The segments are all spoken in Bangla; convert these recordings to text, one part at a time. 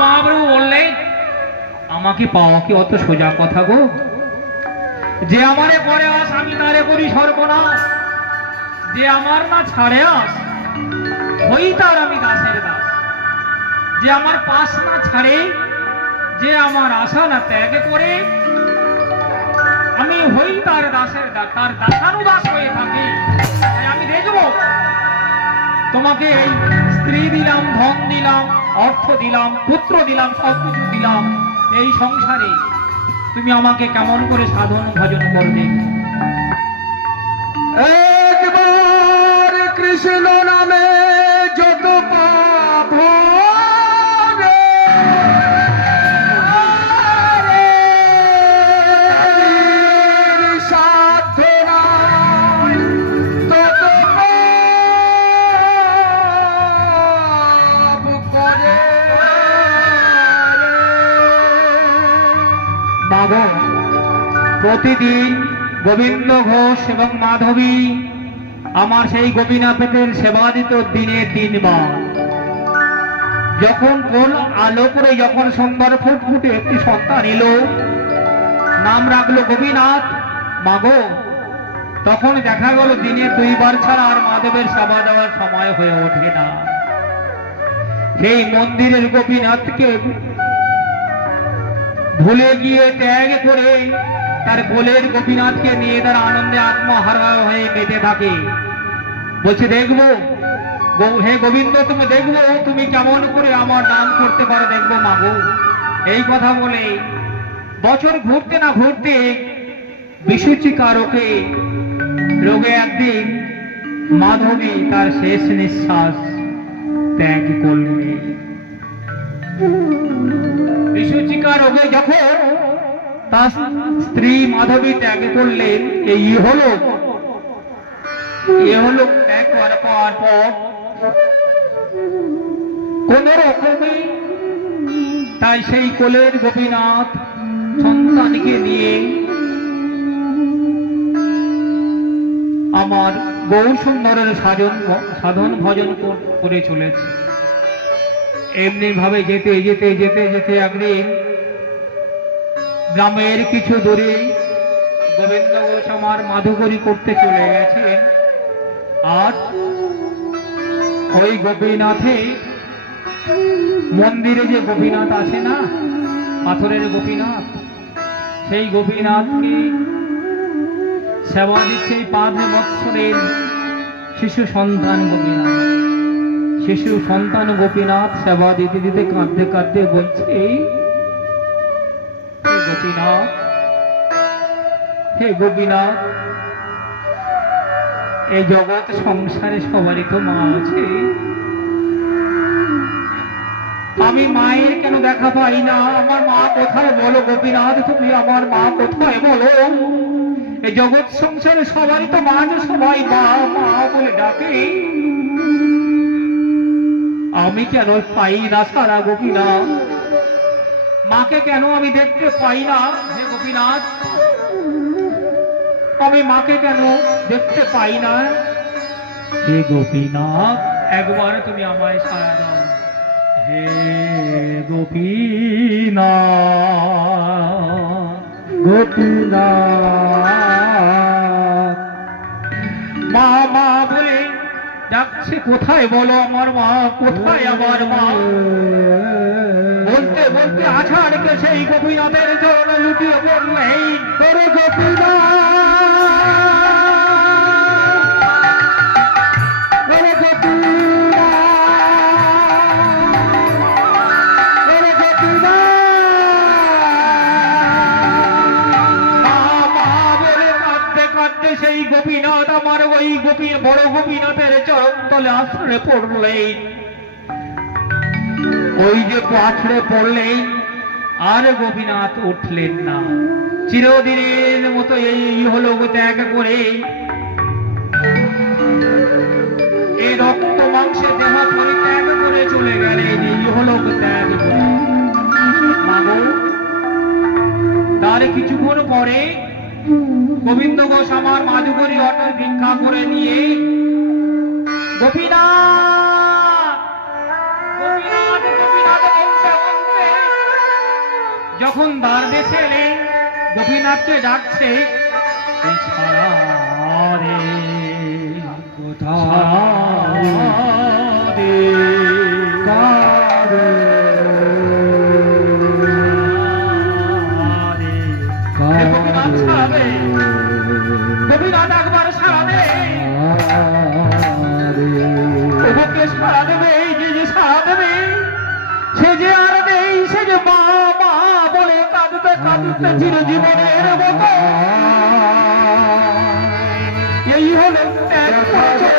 মহাপ্রভু বললেন, আমাকে পাওয়া কি অত সোজা কথা গো? যে আমারে পরে আস আমি তারে করি সর্বনাশ, যে আমার না ছাড়ে আস হই তার আমি দাসের দাস, যে আমার পাশ না ছাড়ে, যে আমার আশা না ত্যাগ করে, আমি হই তার দাসের দাস, তার দাসানুদাস হয়ে থাকি। তাই আমি দেখব তোমাকে এই স্ত্রী দিলাম, ধন দিলাম, অর্থ দিলাম, পুত্র দিলাম, সব কিছু দিলাম, এই সংসারে তুমি আমাকে কেমন করে সাধন ভজন করবে। একবার কৃষ্ণ নামে যত পাপ হবে, সাধ্য নাই তত পাপ করে। বাবা, প্রতিদিন গোবিন্দ ঘোষ এবং মাধবী আমার সেই গোপীনাথের সেবা দিত দিনে 3 বার। যখন কোন আলো করে যখন সুন্দর ফুটফুটে একটি সন্তান এলো, নাম রাখলো গোপীনাথ, মাগো, তখন দেখা গেল দিনে 2 বার ছাড়া আর মাধবের সেবা দেওয়ার সময় হয়ে ওঠে না। সেই মন্দিরের গোপীনাথকে ভুলে গিয়ে ত্যাগ করে তার কোলের গোপীনাথকে নিয়ে তার আনন্দে আত্মহারা হয়ে মেতে থাকে। বলছে, দেখবো হে গোবিন্দ, তুমি দেখবো তুমি কেমন করে আমার নাম করতে পারো, দেখবো মাগো। এই কথা বলে বছর ঘুরতে না ঘুরতে বিসূচিকারকে রোগে একদিন মাধবী তার শেষ নিঃশ্বাস ত্যাগ করলে। বিসূচিকা রোগে যখন তার স্ত্রী মাধবী ত্যাগ করলেন, এই হলো ত্যাগ করার পর কোন রকমে তাই সেই কোলের গোপীনাথ সন্তানকে নিয়ে আমার গৌর সুন্দরের সাধন ভজন করে চলেছে। এমনি ভাবে যেতে যেতে যেতে যেতে একদিন গ্রামের কিছু দূরে গোবিন্দ ঘোষ আমার মাধুকরী করতে চলে গেছে। আর ওই গোপীনাথে মন্দিরে যে গোপীনাথ আছে না, পাথরের গোপীনাথ, সেই গোপীনাথকে সেবা দিচ্ছে এই 5 বৎসরের শিশু সন্তান গোপীনাথ। শিশু সন্তান গোপীনাথ সেবা দিতে দিতে কাঁদতে কাঁদতে বলছে, গোপীনাথ, হে গোপীনাথ, এই জগৎ সংসারে সবারই তো মা আছে, আমি মায়ের কেন দেখা পাই না? আমার মা কোথায় বলো গোপীনাথ, তুমি আমার মা কোথায় বলো? এই জগৎ সংসারে সবারই তো মা আছে, সবাই মা মা বলে ডাকে, আমি কেন পাই না সারা গোপীনাথ? মাকে কেন আমি দেখতে পাই না? হে গোপীনাথ, আমি মাকে কেন দেখতে পাই না? হে গোপীনাথ, একবার তুমি আমায় সাড়া দাও। হে গোপীনাথ, গোপীনাথ, মা মা বলে ডাকছে, কোথায় বলো আমার মা, কোথায় আমার মা? বলতে বলতে আছাড়কে সেই গোপীনাথের চরণে লুটিয়ে পড়লেই, করে গোপীনাথ, করে গোপীনাথ, করে গোপীনাথ। সেই গোপীনাথ আমার ওই বড় গোপীনাথের চরণ তলে আছড়ে পড়লেন। ওই যে আছড়ে পড়লেন, আর গোপীনাথ উঠলেন না। চিরদিনের মতো এই হলো ত্যাগ করে, এই রক্ত মাংসে দেহ পরিত্যাগ করে চলে গেলেন। এই হলো ত্যাগ করে। তার কিছুক্ষণ পরে গোবিন্দ ঘোষ আমার মাধুকরী অটল ভিক্ষা করে নিয়ে, গোপীনাথ গোপীনাথ গোপীনাথ বলতে যখন দ্বার দেশে এলে গোপীনাথকে ডাকছে, এই ছাড়া রে, কোথায় ছাড়া রে, কারে ছাড়া রে। এ গোপীনাথ ছাড়াবে, গোপীনাথ একবার ছাড়াবে, ওকে সাড়া দেবে, এই যে সাড়া দেবে, সে যে আর নেই, সে যে মা মা বলে কাঁদতে কাঁদতে চিরজীবনের মতো এই হলো ত্যাগ করেছে।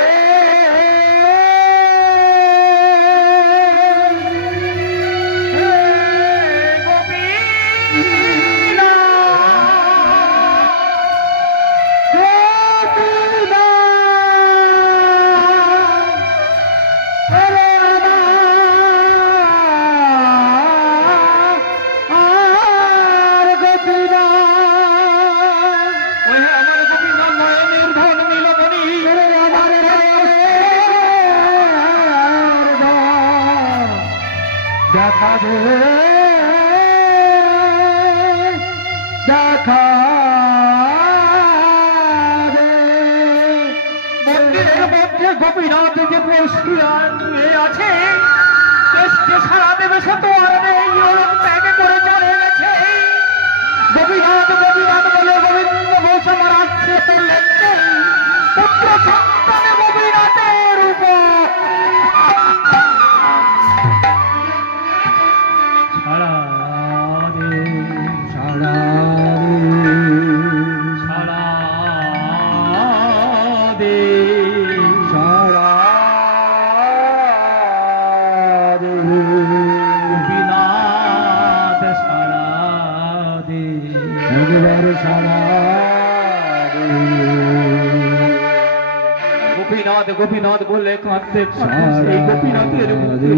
হে ওই আমার গোপীনাথ নয়নের ধন নীলমণি, দেখা দে, দেখা দে। মন্দিরের মধ্যে গোপীনাথ যে বসিয়া শুয়ে আছে, যে সারা দেবে সে তো আর নেই, ওরকম ত্যাগ করে চলে গেছে। গোপীনাথ গোপীনাথ বলে গোবিন্দ ঘোষ আমার আসছে পড়লেন পুত্র সন্তানে গোপীনাথের উপর ছাড়া রে, সারা ছাড়া দে, সারা গোপীনাথ ছাড়া দে। একবারে সারা গোপীনাথ গোপীনাথ বলে কাঁদতে কাঁদতে সেই গোপীনাথের মুখে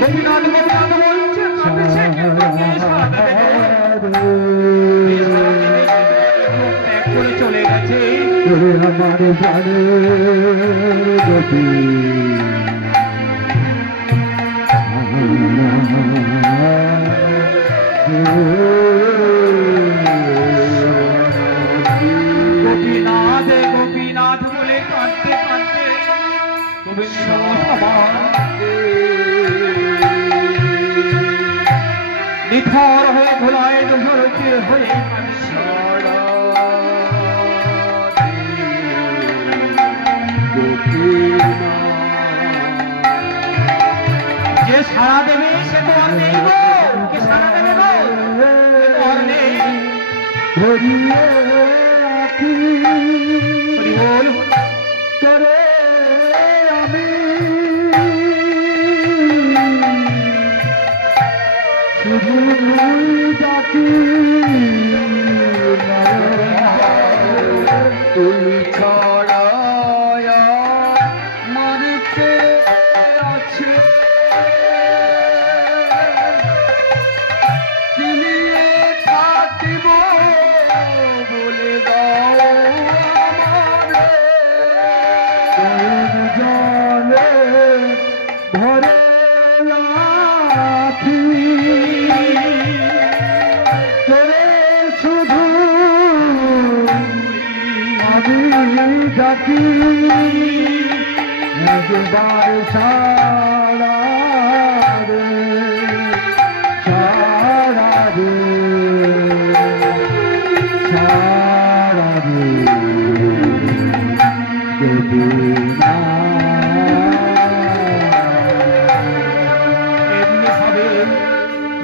গোপীনাথ গোপীনাথ বলছে কাঁদছে, কিন্তু কে সাড়া দেবে গো? কে সাড়া দেবে? ত্যাগ করে চলে গেছে। আমার প্রাণের গতি গোপীনাথ গোপীনাথ বলে কাঁদতে কাঁদতে গোবিন্দ আমার নিথর হয়ে ভোলায় ধরতে হয়ে কাঁদছে। যে সাড়া দেবে সে তো আর নেই গো, কে সাড়া দেবে গো? সে তো আর নেই। ধরিয়ে রাখি হরি বল। তোরে আমি শুধু ডাকি তুই ছাড়া মানতে আছে চিনিয়ে থাকিব বলে দাও আমারে জলে ভরে রাখি তোরে শুধু আমি ডাকি একবার সারা রে সারা রে সারা রে এমনি ভাবে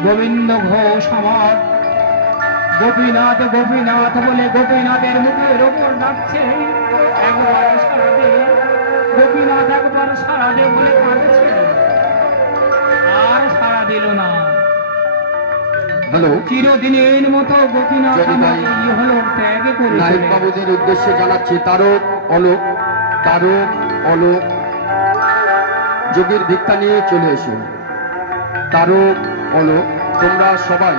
গোবিন্দ ঘোষ আমার গোপীনাথ গোপীনাথ বলে গোপীনাথের মুখের ওপর ডাকছে, একবার সারা দে গোপীনাথ, একবার সারা দে বলে কাঁদছে, আর সারা দিল না। হ্যালো, চিরদিনের মতো গোপীনাথ যদি আমার তাই এই হলো ত্যাগ করে নায়ক চলে গেছে। বাবুদের উদ্দেশ্যে জানাচ্ছি তারক অলোক, তারক অলোক যোগীর ভিক্ষা নিয়ে চলে এসো। তারক অলোক, তোমরা সবাই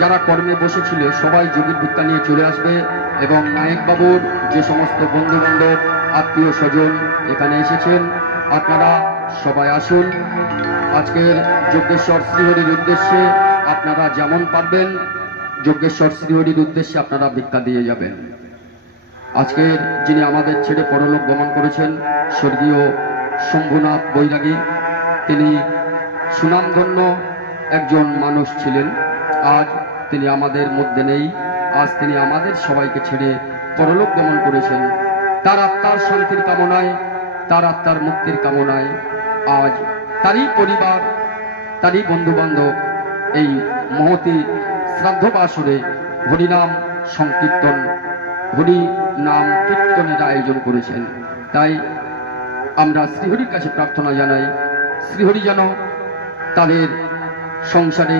যারা কর্মে বসেছিলে সবাই যোগীর ভিক্ষা নিয়ে চলে আসবে, এবং নায়ক বাবুর যে সমস্ত বন্ধু বান্ধব আত্মীয় স্বজন এখানে এসেছেন আপনারা সবাই আসুন। আজকের যজ্ঞেশ্বর শ্রীহরির উদ্দেশ্যে আপনারা যেমন পারবেন যজ্ঞেশ্বর শ্রীহরির উদ্দেশ্যে আপনারা ভিক্ষা দিয়ে যাবেন। আজকের যিনি আমাদের ছেড়ে পরলোক গমন করেছেন স্বর্গীয় শম্ভুনাথ বৈরাগী, তিনি সুনামধন্য একজন মানুষ ছিলেন। আজ তিনি আমাদের মধ্যে নেই। আজ তিনি আমাদের সবাইকে ছেড়ে পরলোক গমন করেছেন। তার আত্মার শান্তির কামনায়, তার আত্মার মুক্তির কামনায় আজ তারই পরিবার, তারই বন্ধু বান্ধব এই মহতী শ্রাদ্ধ বাসরে হরিনাম সংকীর্তন, হরি নাম কীর্তনের আয়োজন করেছেন। তাই আমরা শ্রীহরির কাছে প্রার্থনা জানাই, শ্রীহরি যেন তাদের সংসারে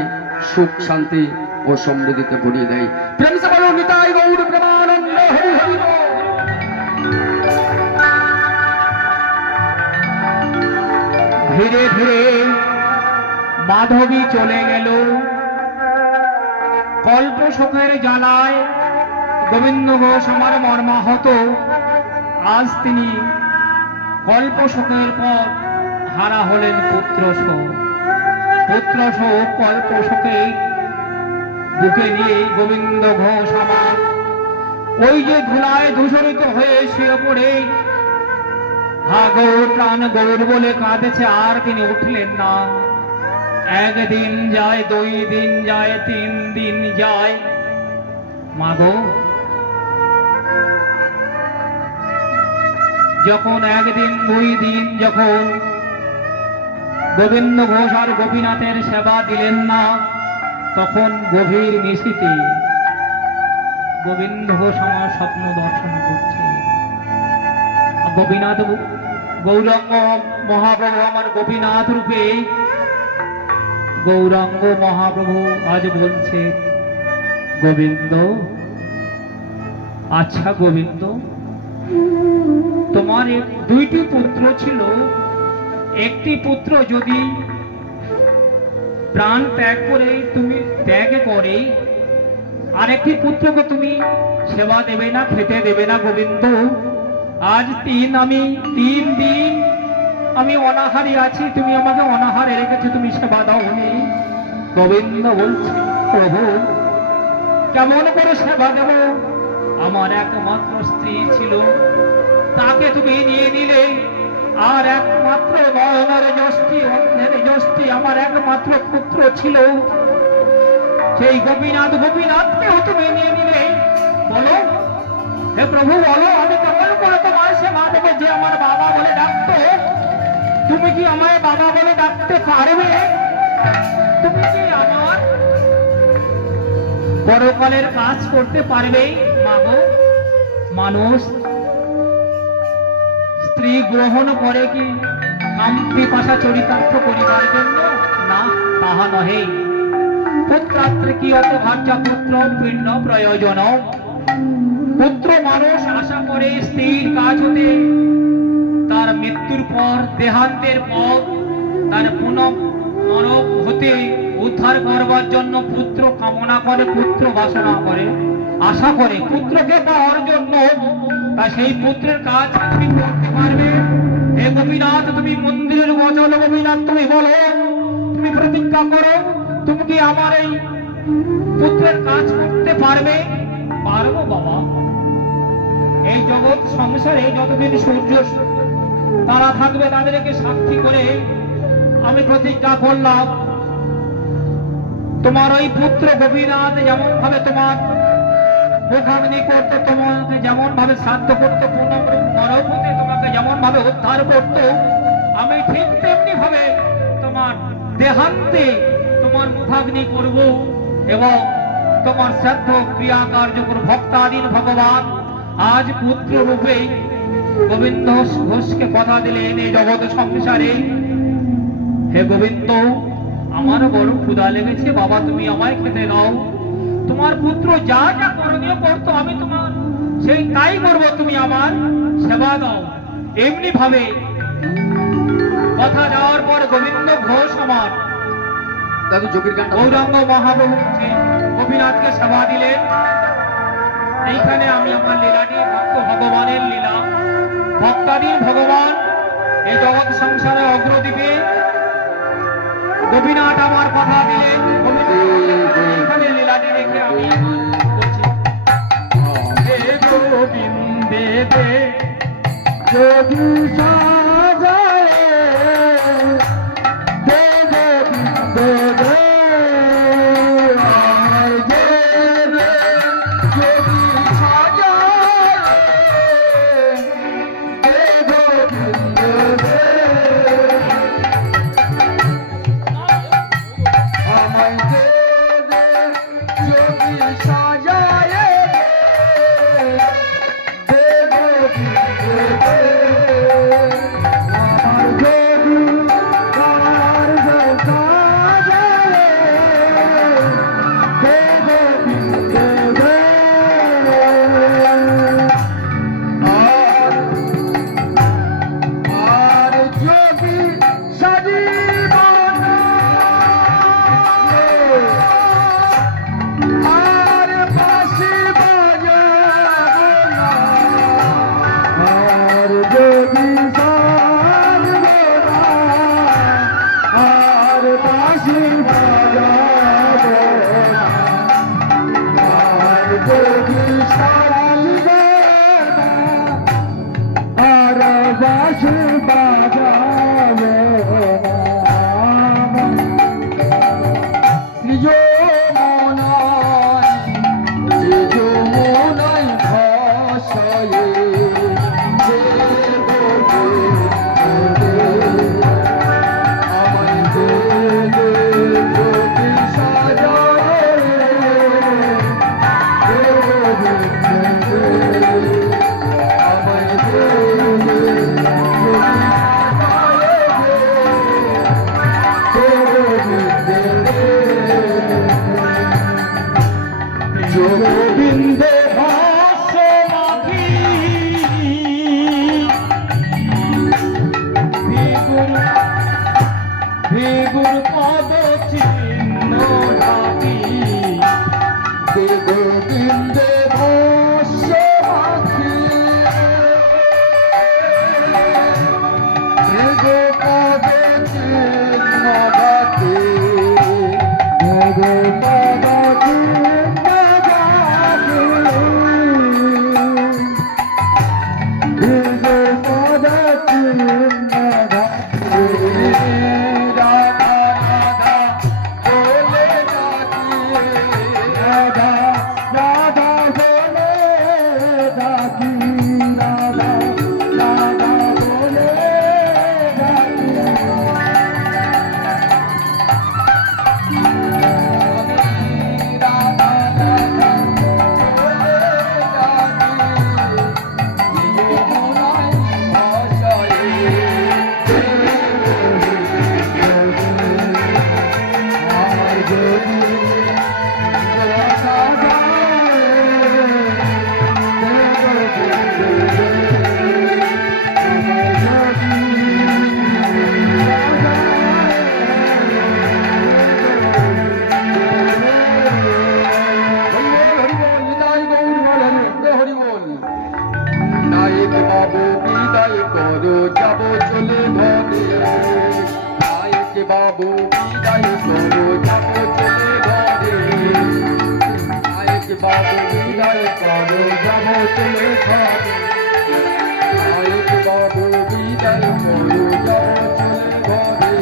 সুখ শান্তি ও সমৃদ্ধিতে ভরিয়ে দেয়। প্রেম সে বলো নিতাই গৌর প্রেমানন্দ হরি হরি বল। ধীরে ধীরে মাধবী চলে গেল। কল্প শোকের জ্বালায় গোবিন্দ ঘোষ আমার মর্মাহত। আজ তিনি কল্প শোকের পর হারা হলেন পুত্র শোক। পুত্র শোক কল্প শোকে বুকে নিয়ে গোবিন্দ ঘোষ আমার ওই যে ধুলায় ধূসরিত হয়ে শুয়ে পড়ে হা গৌর প্রাণ গৌর বলে কাঁদেছে। আর তিনি উঠলেন না। একদিন যায়, 2 দিন যায়, 3 দিন যায়। মাগো, যখন একদিন 2 দিন যখন গোবিন্দ ঘোষ আর গোপীনাথের সেবা দিলেন না, তখন গভীর নিশীথে গোবিন্দ ঘোষ আমার স্বপ্ন দর্শন করছে। গোপীনাথ গৌরাঙ্গ মহাপ্রভু আমার গোপীনাথ রূপে গৌরাঙ্গ মহাপ্রভু আজ বলছে, গোবিন্দ, আচ্ছা গোবিন্দ, তোমার 2টি পুত্র ছিল। একটি পুত্র যদি প্রাণ ত্যাগ করে আরেকটি পুত্রকে তুমি সেবা দেবে না, খেতে দেবে না গোবিন্দ। আজ 3 দিন আমি অনাহারি আছি, তুমি আমাকে অনাহারে রেখেছো, তুমি সেবা দাওনি। গোবিন্দ বলছে, প্রভু কেমন করে সেবা দেব? আমার একমাত্র স্ত্রী ছিল, তাকে তুমি নিয়ে নিলে। আর একমাত্র নয়নের যষ্টি, অন্ধের যষ্টি আমার একমাত্র পুত্র ছিল, সেই গোপীনাথকেও তুমি নিয়ে নিলে। বলো হে প্রভু, বলো আমি কেমন করে তোমার সেবা দেবো? যে আমার বাবা বলে ডাকতো, তুমি কি আমায় বাবা বলে ডাকতে পারবে? তুমি কি আমার পরকালের কাজ করতে পারবে? মাগো, মানুষ স্ত্রী গ্রহণ করে কি কামপিপাসা চরিতার্থ করিবার জন্য? না, তাহা নহে। পুত্রাত্রে কি অত ভাজ্যা পুত্র পিণ্ড প্রয়োজন। পুত্র মানুষ আশা করে স্ত্রীর কাজ হতে তার মৃত্যুর পর, দেহান্তের পর তার পুনঃ নরক হতে উদ্ধার করবার জন্য পুত্র কামনা করে, পুত্র বাসনা করে, আশা করে পুত্রকে পাওয়ার জন্য। তা সেই পুত্রের কাজ তুমি করতে পারবে? হে গোপীনাথ, তুমি মন্দিরের অচল গোপীনাথ, তুমি বলো, তুমি প্রতিজ্ঞা করো, তুমি কি আমার এই পুত্রের কাজ করতে পারবে? পারবো বাবা। এই জগৎ সংসারে যতদিন সূর্য তারা থাকবে তাদেরকে সাক্ষী করে আমি প্রতিজ্ঞা করলাম, তোমার ওই পুত্র গোপীনাথ যেমন ভাবে তোমার মুখাগ্নি করতো, তোমাকে যেমন ভাবে শ্রাদ্ধ করতো, নরক হতে তোমাকে যেমন ভাবে উদ্ধার করতো, আমি ঠিক তেমনি ভাবে তোমার দেহান্তে তোমার মুখাগ্নি করব এবং তোমার শ্রাদ্ধ ক্রিয়া কার্য করব। ভক্তাধীন ভগবান আজ পুত্র রূপে গোবিন্দ ঘোষকে কথা দিলেন এই জগৎ সংসারে। হে গোবিন্দ, আমার বড় ক্ষুধা লেগেছে, বাবা তুমি আমায় খেতে দাও। তোমার পুত্র যা যা করণীয় করতো আমি তোমার সেই তাই করব, তুমি আমার সেবা দাও। এমনি ভাবে কথা যাওয়ার পর গোবিন্দ ঘোষ আমার দাদু যোগীর গান গৌরাঙ্গ মহাপ্রভুকে গোপীনাথকে সেবা দিলেন। এইখানে আমি আমার লীলাটি ভক্ত ভগবানের লীলা। ভক্তাধীন ভগবান এই জগৎ সংসারে অগ্রদ্বীপে গোপীনাথ আমার কথা দিলে এখানে লীলাটি রেখে আমি বলছি হে গোবিন্দে দে যদি সাজায় দে গোবিন্দ দে আমায় দে দে যদি সাজায় দে গোবিন্দ দে আমায় দে দে যদি সাজায় দে গোবিন্দ দে আমার যদি কার্য সাজায় দে গোবিন্দ দে আর যদি সাজিব না আর বাঁশি বাজাবো না আর যদি সাজব না আর বাঁশি বাজাবো না আর যদি সাজব না আর বাঁশি বাজাবো না সৃজমনাই ভাষায়ে যে আমায় দে দে যদি সাজায় দে গোবিন্দ দে আমায় দে দে যদি সাজায় দে গোবিন্দ দে গোবিন্দে ভাষ্য মাখি ভিগুর পদ চিহ্ন ঢাকি দে গোবিন্দে ভাষ্য মাখি দে গোপদে চিহ্ন ঢাকি দে গোপদে চিহ্ন ঢাকি দে গোপদে চিহ্ন ঢাকি রাধা রাধা বলে ডাকি রাধা রাধা বলে ডাকি রাধা রাধা বলে ডাকি রাধা রাধা বলে ডাকি যমুনায় ভাষায়ে আর যদি নায়ক বাবু বিদায় করো যাব চলে ঘরে নায়ক বাবু বিদায় করো যাব চলে ঘরে নায়ক বাবু বিদায় করো যাব চলে ঘরে নায়ক বাবু বিদায় করো যাব চলে ঘরে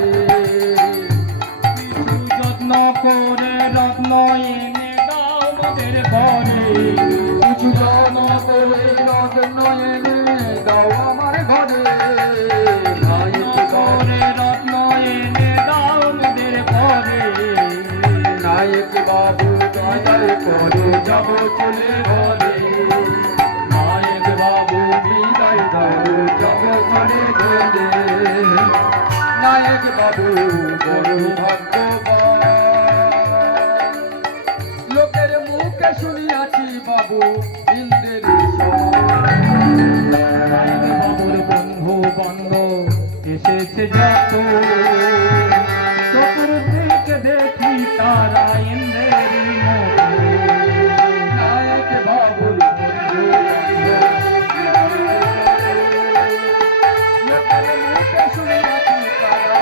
যত্ন করে রত্ন এনে দাও মোদের ঘরে কিছু জন করে রত্ন এনে দাও আমার ঘরে নায়ক করে রত্ন এনে দাও মোদের ঘরে নায়ক বাবু দয়া করে যাব চলে ঘরে নায়ক বাবু বিদায় দাও যাব ঘরে ঘরে নায়ক বাবু বড় ভাগ্যবান লোকের মুখে শুনিয়াছি বাবু ইন্দ্রের বাবুর বন্ধু বান্ধব এসেছে যত চতুর্দিকে দেখি তারা ইন্দ্রের মতো নায়ক বাবুর বন্ধু লোকের মুখে শুনিয়াছি তারা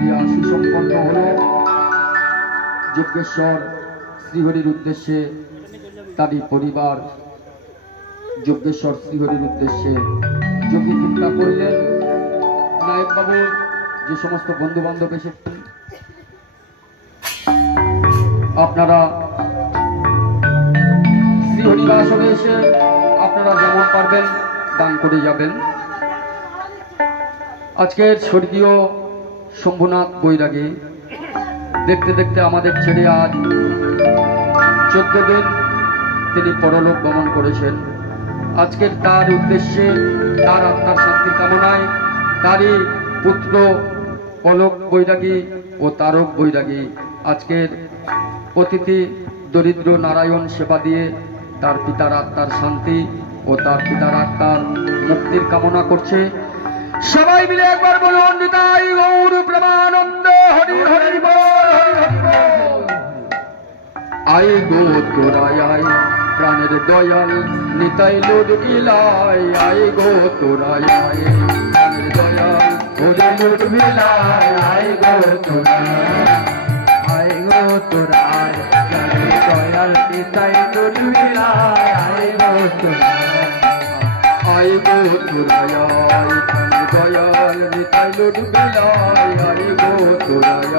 ক্রিয়া সুসম্পন্ন হলো। যজ্ঞেশ্বর শ্রীহরির উদ্দেশ্যে তারই পরিবার যজ্ঞেশ্বর শ্রীহরির উদ্দেশ্যে যোগী ভিক্ষা করলেন। নায়ক বাবু যে সমস্ত বন্ধু বান্ধব এসেছেন আপনারা শ্রীহরির আসনে এসে আপনারা যেমন পারবেন দান করে যাবেন। আজকের স্বর্গীয় শম্ভুনাথ বৈরাগী দেখতে দেখতে আমাদের ছেড়ে আজ 14 দিন তিনি পরলোক গমন করেছেন। আজকের তার উদ্দেশ্যে তার আত্মার শান্তি কামনায় তারই পুত্র পলক বৈরাগী ও তারক বৈরাগী আজকের অতিথি দরিদ্র নারায়ণ সেবা দিয়ে তার পিতার আত্মার শান্তি ও তার পিতার আত্মার মুক্তির কামনা করছে। সবাই মিলে একবার বলুন নিতাই গৌর প্রেমানন্দ হরি হরি বল হরি হরি বল। আয় গো তোরাই আয় প্রাণের দয়াল নিতাই লোড বিলায়। আয় গো তোরাই আয় প্রাণের দয়াল ওরে লোড বিলায়। আয় গো তোরাই আয় গো তোরাই প্রাণের দয়াল নিতাই লোড বিলায়। আয় গো তোরাই আয় গো তোরাই আয় প্রাণের দয়াল নিতাই লোড বিলায়। আয় গো তোরাই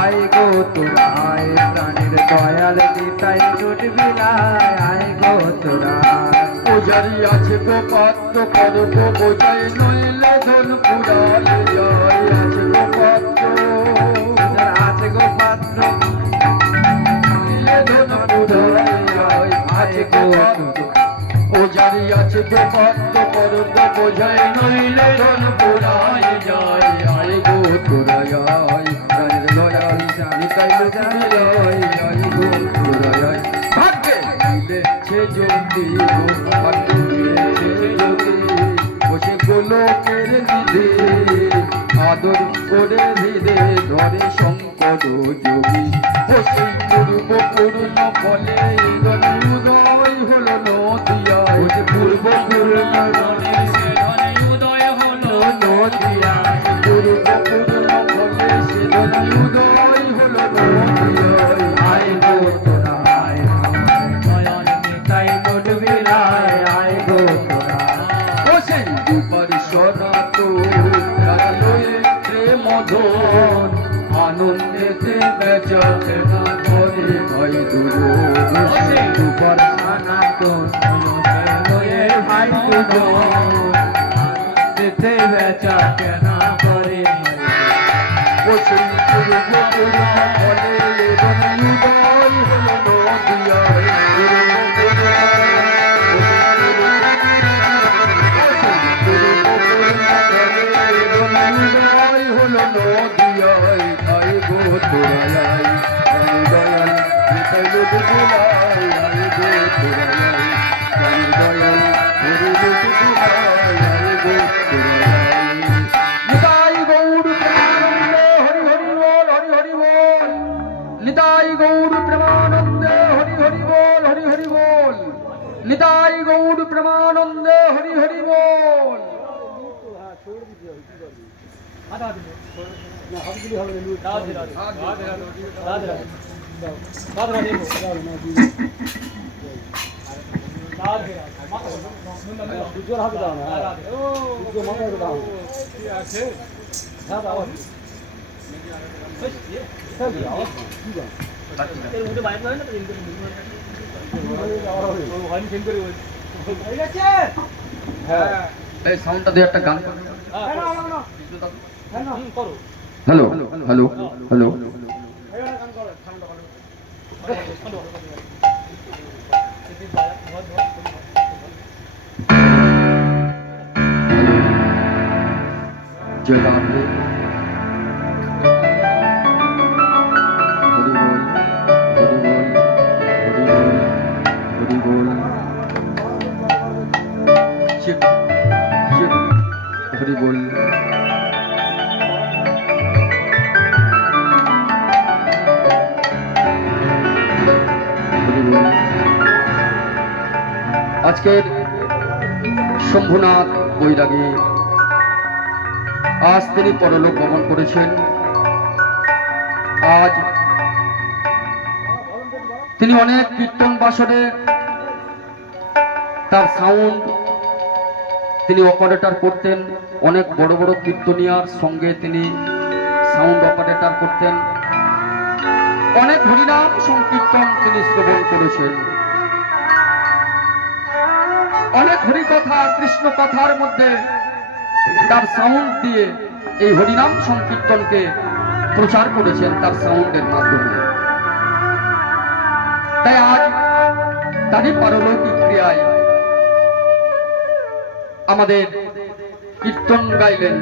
আয় গো তোরাই প্রাণের দয়াল নিতাই লোড বিলায়। আয় গো তোরাই পূজারি আছে গো পাত্র করব বোঝাই নইলে ধন পুরাই যায়। আছে গো পাত্র আছে গো পাত্র নইলে ধন পুরাই যায়। আছে গো পূজারি আছে গো পাত্র করব বোঝাই নইলে ধন পুরাই যায়। আয় গো তোরাই আয় প্রাণের দয়াল নিতাই লোড বিলায়। আয় গো তোরাই ভাগ্যে দিলেছে জ্যোতি গো ভাগ্যে দিলেছে জ্যোতি বসে গোলকের নিধে আদর করে ধীরে ধরে শঙ্কর যোগী বসে পূর্ব পূর্ণ ফলে উদয় হলো নদিয়া। বসে পূর্ব পূর্ণ উদয় হলো নদিয়া। পূর্ব পূর্ণ ফলে সে উদয় হলো নদিয়া। আয় গো তোরাই দয়াল নিতাই লোড বিলায়। আয় গো তোরাই ও সেই রূপার সনাত তারা লয়ে প্রেম ধন আনন্দেতে বেচা কেনা করে ভাই দুজো। সেই রূপার সনাতন লয়ে ভাই দুজো আনন্দেতে বেচা কেনা করে ও সেই পূর্ব পূর্ণ ফলে উদয় হলো নদিয়া। উদয় হলো নদিয়ায়। আয় গো তোরাই প্রাণের দয়াল নিতাই লোড বিলায়। আয় গো তোরাই প্রাণের দয়াল হরি লোড বিলায়। আয় গো তোরাই নিতাই গৌর প্রেমানন্দে হরি হরি বল হরি হরি বল। নিতাই গৌর প্রেমানন্দে হরি হরি বল হরি হরি বল। নিতাই গৌর প্রেমানন্দে হরি হরি বল। এই সাউন্ডটা দিয়ে একটা গান হ্যালো হ্যালো হ্যালো জয় রাম হরি বল হরি বল হরি বল হরি বল শিব শিব হরি বল। আজকের শম্ভুনাথ বৈরাগী আজ তিনি পরলোক গমন করেছেন। আজ তিনি অনেক কীর্তন বাসনে তার সাউন্ড তিনি অপারেটর করতেন, অনেক বড় বড় কীর্তনিয়ার সঙ্গে তিনি সাউন্ড অপারেটর করতেন, অনেক হরিনাম সংকীর্তন তিনি শ্রবণ করেছেন, অনেক হরিকথা কৃষ্ণ কথার মধ্যে তার সাউন্ড দিয়ে এই হরিনাম সংকীর্তনকে প্রচার করেছেন তার সাউন্ডের মাধ্যমে। তাই আজ তারই পারলৌকিক ক্রিয়ায় আমাদের কীর্তন গাইলেন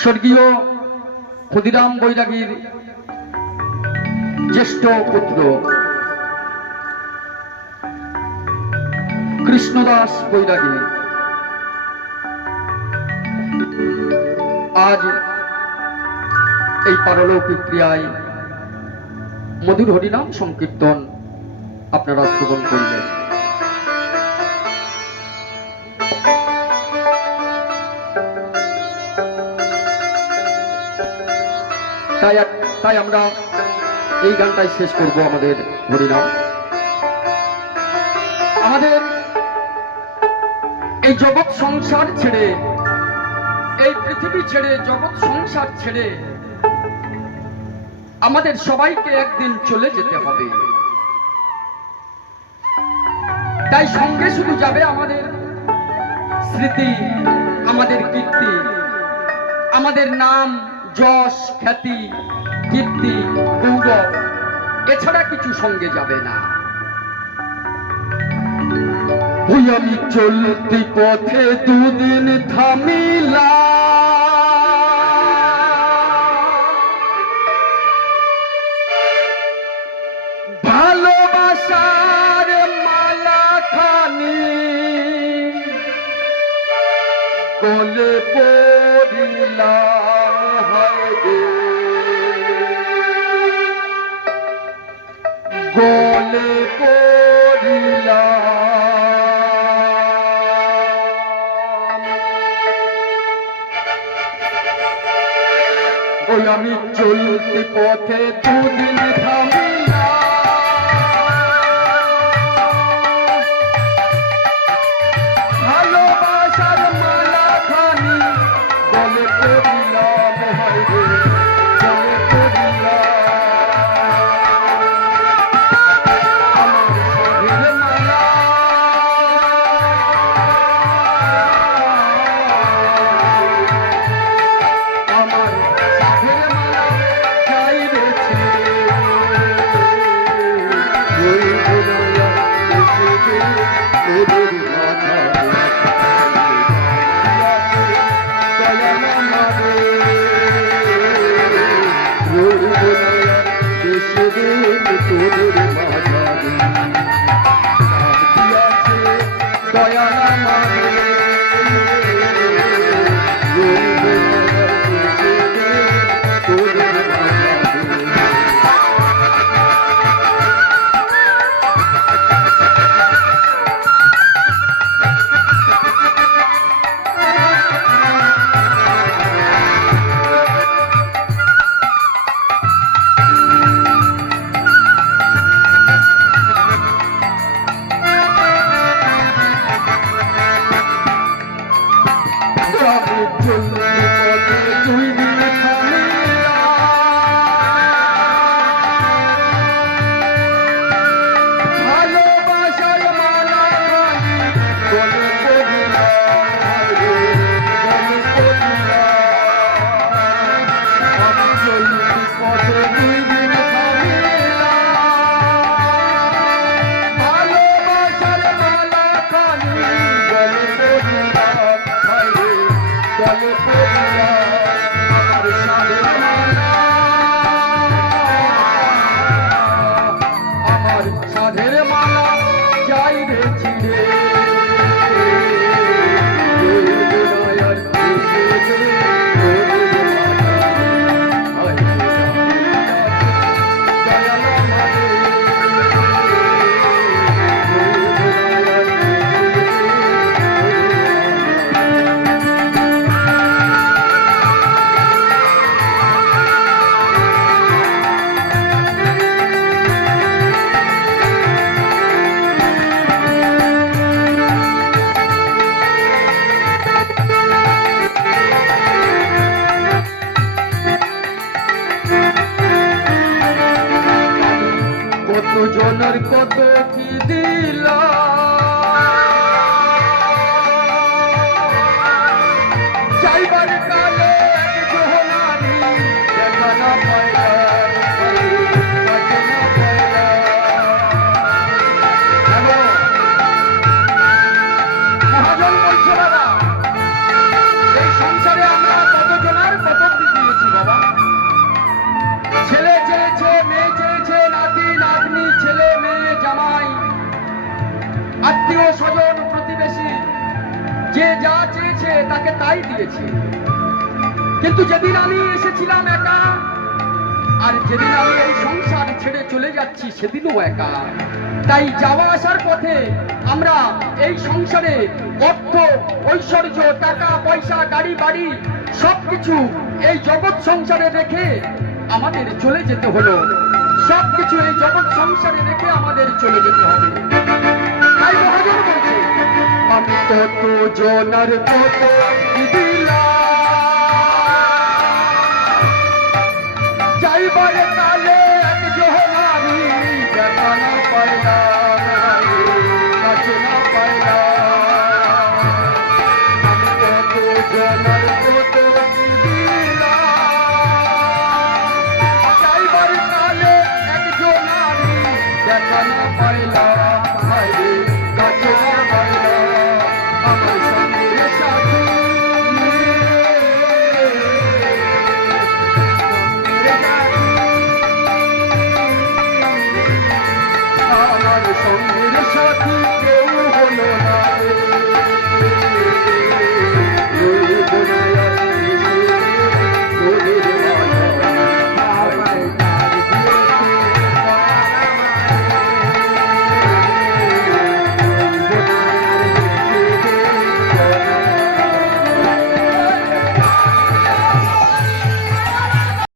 স্বর্গীয় ক্ষুদিরাম বৈরাগীর জ্যেষ্ঠ পুত্র কৃষ্ণদাস বৈরাগী। আজ এই পারলৌকিক ক্রিয়ায় মধুর হরিনাম সংকীর্তন আপনারা শ্রবণ করলেন। তাই আমরা এই গানটাই শেষ করব আমাদের হরিনাম। আমাদের এই জগৎ সংসার ছেড়ে, এই পৃথিবী ছেড়ে, জগৎ সংসার ছেড়ে আমাদের সবাইকে একদিন চলে যেতে হবে। তাই সঙ্গে শুধু যাবে আমাদের স্মৃতি, আমাদের কীর্তি, আমাদের নাম, যশ, খ্যাতি, কীর্তি, গৌরব, এছাড়া কিছু সঙ্গে যাবে না। ওই আমি চলতি পথে দুদিন থামিলা, ভালোবাসার মালা খানি গলে পড়িলাম, গলে পড়িলাম। ওই আমি চলতি পথে দুদিন থামিলাম, ভালোবাসার মালা খানি গলে পড়িলাম, হায়রে গলে পড়িলাম। বলছো দাদা? এই সংসারে আমরা কতজনের কত দিয়েছি বাবা। ছেলে চেয়েছে, মেয়ে চেয়েছে, নাতি নাতনি, ছেলে মেয়ে জামাই, আত্মীয় স্বজন প্রতিবেশী, যে যা চেয়েছে তাকে তাই দিয়েছে। কিন্তু যেদিন আমি এসেছিলাম একা, আর যেদিন আমি এই সংসার ছেড়ে চলে যাচ্ছি সেদিনও একা। তাই যাওয়া আসার পথে আমরা এই সংসারে অর্থ, ঐশ্বর্য, টাকা পয়সা, গাড়ি বাড়ি সবকিছু এই জগৎ সংসারে রেখে আমাদের চলে যেতে হলো। সবকিছু এই জগৎ সংসারে রেখে আমাদের চলে যেতে হবে। তাই মহাজন বলছে, আমি কত জনার কত দিলাম